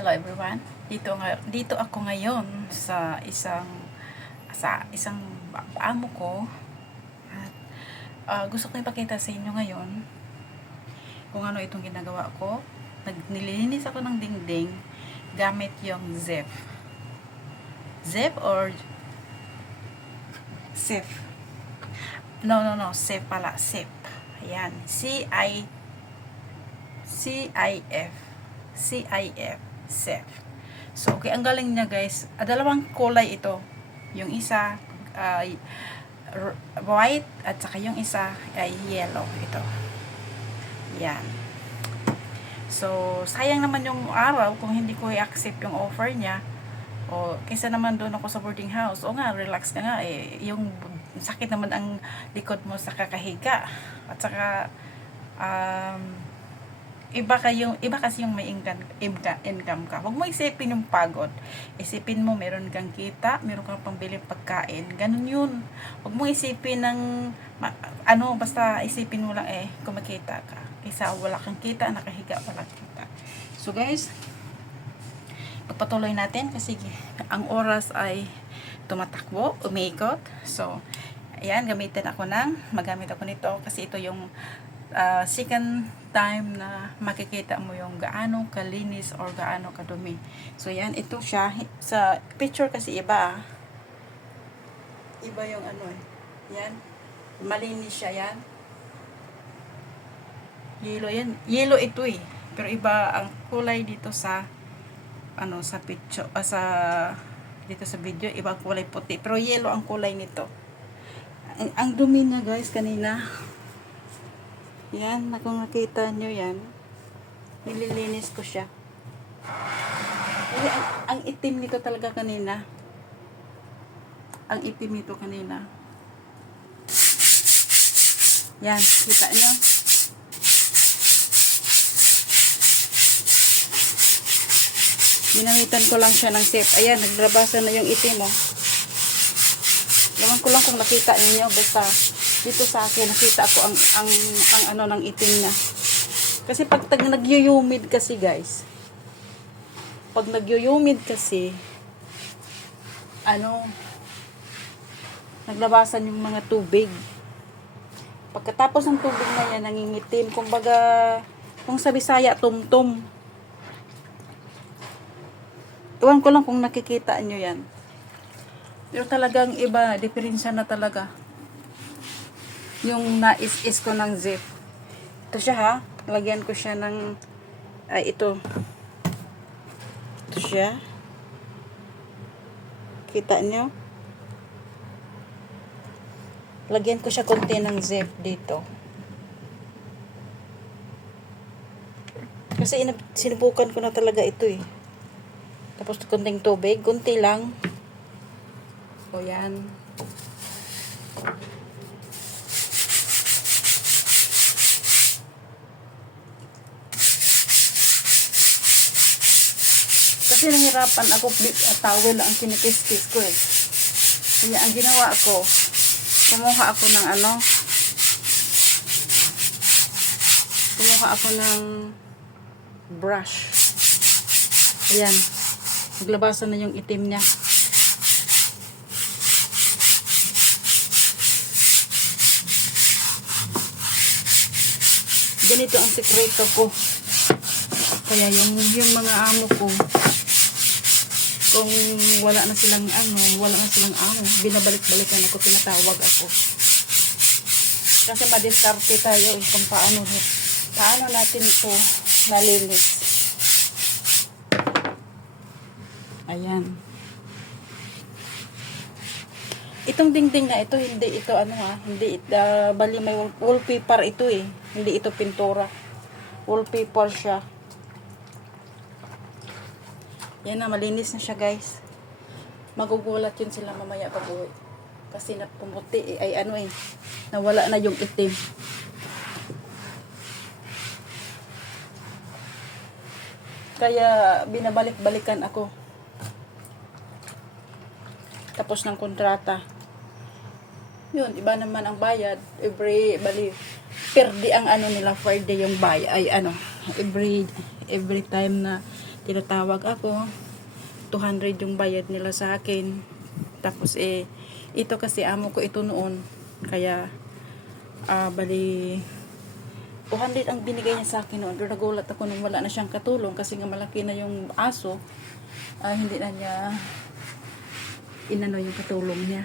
Hello everyone. Dito nga dito ako ngayon sa isang sa isang amo ko. At ah, gusto ko ipakita sa inyo ngayon kung ano itong ginagawa ko. Nagnilinis ako ng dingding gamit yung Zep. Zep or Sif. No, no, no. Sif pala. Sif. Ayan. C-I C-I-F. C-I-F. Sef. So, okay. Ang galing niya, guys. Ah, dalawang kulay ito. Yung isa, r- white, at saka yung isa ay yellow. Ito. Yan. So, sayang naman yung araw kung hindi ko i-accept yung offer niya. O, kaysa naman doon ako sa boarding house. O nga, relax ka nga. Eh, yung sakit naman ang likod mo sa kakahiga. At saka, um, iba kayong iba kasi yung may income, income, ka. Huwag mo isipin yung pagod. Isipin mo meron kang kita, meron kang pambili pagkain. Ganun yun. Huwag mo isipin ng ano basta isipin mo lang eh kumikita ka. Kaysa wala kang kita, nakahiga wala kang kita. So guys, pagpatuloy natin kasi ang oras ay tumatakbo, umiikot. So, ayan, gamitin ako ng, magamit ako nito kasi ito yung uh, second time na makikita mo yung gaano kalinis or gaano kadumi. So, yan, ito siya. Sa picture kasi iba, ah. iba yung ano eh. Yan. Malinis siya yan. Yellow yan. Yellow ito eh. Pero iba ang kulay dito sa ano sa picture ah, sa dito sa video ibang kulay puti pero yellow ang kulay nito ang, ang dumi niya guys kanina yan, kung nakita nyo yan, nililinis ko siya. Kasi ang, ang itim nito talaga kanina. Ang itim nito kanina. Yan, kita nyo? Ginamitan ko lang siya ng safe. Ayan, naglabasan na yung itim, oh. Ewan ko lang kung nakita ninyo, basta dito sa akin nakita ko ang ang ang ano ng itim na kasi pag tag nagyuyumid kasi guys pag nagyuyumid kasi ano naglabasan yung mga tubig. Pagkatapos ng tubig na yan nangingitim. Kumbaga kung sa Bisaya tumtum. Iwan ko lang kung nakikita nyo yan. Pero talagang iba, diferensya na talaga yung nais-is ko ng zip. Ito siya ha. Lagyan ko siya ng ay ito. Ito siya. Kita nyo? Lagyan ko siya konti ng zip dito. Kasi sinubukan ko na talaga ito eh. Tapos konting tubig, konti lang. O yan. Kasi nahirapan ako, uh, towel ang kinikis-kis ko eh. Kaya ang ginawa ko, kumuha ako ng ano, kumuha ako ng brush. Ayan. Naglabasan na yung itim niya. Ganito ang sekreto ko. Kaya yung, yung mga amo ko, kung wala na silang ano, wala na silang amo, binabalik-balikan ako, tinatawag ako. Kasi madiskarte tayo eh, kung paano, paano natin ito nalinis. Ayan. Itong dingding na ito, hindi ito ano ha, hindi ito, uh, bali may wall- wallpaper ito eh. Hindi ito pintura. Wallpaper siya. Yan na, malinis na siya guys. Magugulat yun sila mamaya pag uwi. Kasi napumuti eh, ay ano eh, nawala na yung itim. Kaya binabalik-balikan ako. Tapos ng kontrata. Yun, iba naman ang bayad. Every, bali, per ang ano nila, per day yung bayad. Ay, ano, every, every time na tinatawag ako. 200 yung bayad nila sa akin. Tapos eh, ito kasi amo ko ito noon. Kaya, ah bali, 200 ang binigay niya sa akin noon. Pero nagulat ako nung wala na siyang katulong kasi nga malaki na yung aso. Ah, hindi na niya inano yung katulong niya.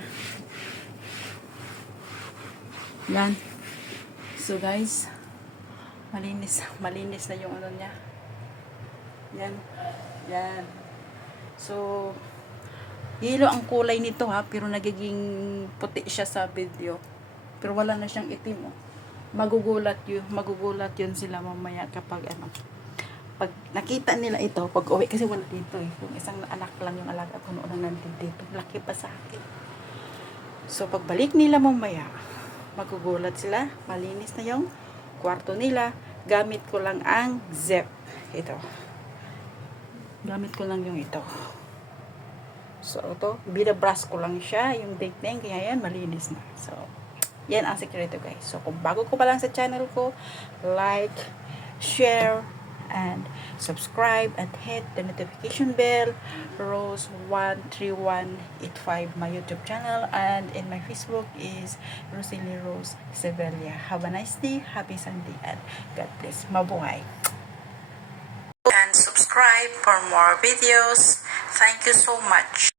Yan. So guys, malinis, malinis na yung ano niya. Yan. Yan. So, yelo ang kulay nito ha, pero nagiging puti siya sa video. Pero wala na siyang itim oh. Magugulat yun, magugulat yun sila mamaya kapag ano. Pag nakita nila ito, pag uwi, kasi wala dito eh. Yung isang anak lang yung alaga ko noon na nandito dito. Laki pa sa akin. So, pagbalik nila mamaya, magugulat sila. Malinis na yung kwarto nila. Gamit ko lang ang zip. Ito. Gamit ko lang yung ito. So, ito, binabrush ko lang siya, yung dingding, kaya yan, malinis na. So, yan ang sekreto guys. So, kung bago ko pa lang sa channel ko, like, share, and subscribe and hit the notification bell rose 13185 my youtube channel and in my facebook is Rosalie Rose Sevelia have a nice day happy Sunday and God bless mabuhay subscribe for more videos. Thank you so much